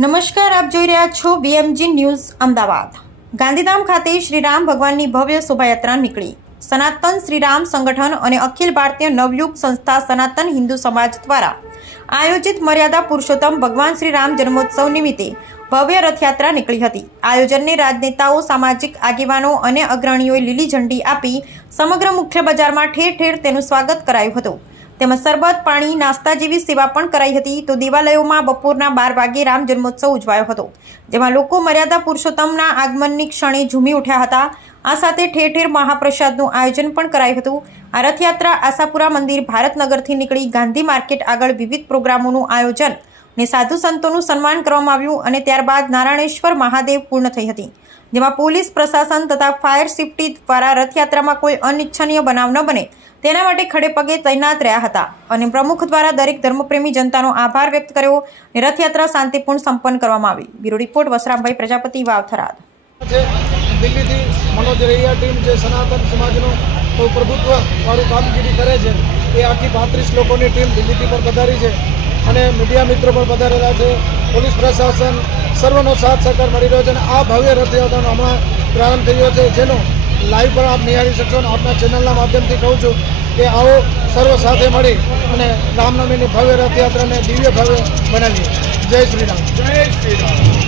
નમસ્કાર, આપ જોઈ રહ્યા છો બીએમજી ન્યૂઝ અમદાવાદ. ગાંધીધામ ખાતે શ્રીરામ ભગવાનની ભવ્ય શોભાયાત્રા નીકળી. સનાતન શ્રીરામ સંગઠન અને અખિલ ભારતીય નવયુગ સંસ્થા સનાતન હિન્દુ સમાજ દ્વારા આયોજિત મર્યાદા પુરુષોત્તમ ભગવાન શ્રીરામ જન્મોત્સવ નિમિત્તે ભવ્ય રથયાત્રા નીકળી હતી. આયોજનને રાજનેતાઓ, સામાજિક આગેવાનો અને અગ્રણીઓએ લીલી ઝંડી આપી સમગ્ર મુખ્ય બજારમાં ઠેર ઠેર તેનું સ્વાગત કરાયું હતું. તેમજ સરબત પાણી, નાસ્તા જેવી સેવા પણ કરાઈ હતી. તો દેવાલયોમાં બપોરના બાર વાગે રામ જન્મોત્સવ ઉજવાયો હતો, જેમાં લોકો મર્યાદા પુરુષોત્તમના આગમનની ક્ષણે ઝૂમી ઉઠ્યા હતા. આ સાથે ઠેર ઠેર મહાપ્રસાદનું આયોજન પણ કરાયું હતું. આ રથયાત્રા આશાપુરા મંદિર ભારતનગરથી નીકળી ગાંધી માર્કેટ આગળ વિવિધ પ્રોગ્રામોનું આયોજન ને સાધુ સંતોનું સન્માન કરવામાં આવ્યું અને ત્યારબાદ નારાયણેશ્વર મહાદેવ પૂર્ણ થઈ હતી. જેમાં પોલીસ, પ્રશાસન તથા ફાયર સેફટી દ્વારા રથયાત્રામાં કોઈ અનિચ્છનીય બનાવ ન બને તેના માટે ખડે પગે તૈનાત રહ્યા હતા અને પ્રમુખ દ્વારા દરેક ધર્મપ્રેમી જનતાનો આભાર વ્યક્ત કર્યો અને રથયાત્રા શાંતિપૂર્ણ સંપન્ન કરવામાં આવી. Bureau report, Vasrambhai Prajapati, Vavtharad. છે દિલ્હીથી મનોજ રૈયા ટીમ જે સનાતન સમાજનો પ્રભુત્વ વાળું કામગીરી કરે છે, એ આખી પાંત્રીસ લોકોની ટીમ દિલ્હીથી પર પધારી છે. અને મીડિયા મિત્રો પણ પધારેલા છે. પોલીસ પ્રશાસન સર્વનો સાથ સહકાર મળી રહ્યો છે અને આ ભવ્ય રથયાત્રાનો હમણાં પ્રારંભ થઈ રહ્યો છે. જેનો લાઈવ પણ આપ નિહાળી શકશો અને આપના ચેનલના માધ્યમથી કહું છું કે આવો સર્વ સાથે મળી અને રામનવમીની ભવ્ય રથયાત્રાને દિવ્ય ભવ્ય બનાવીએ. જય શ્રી રામ. જય શ્રી રામ.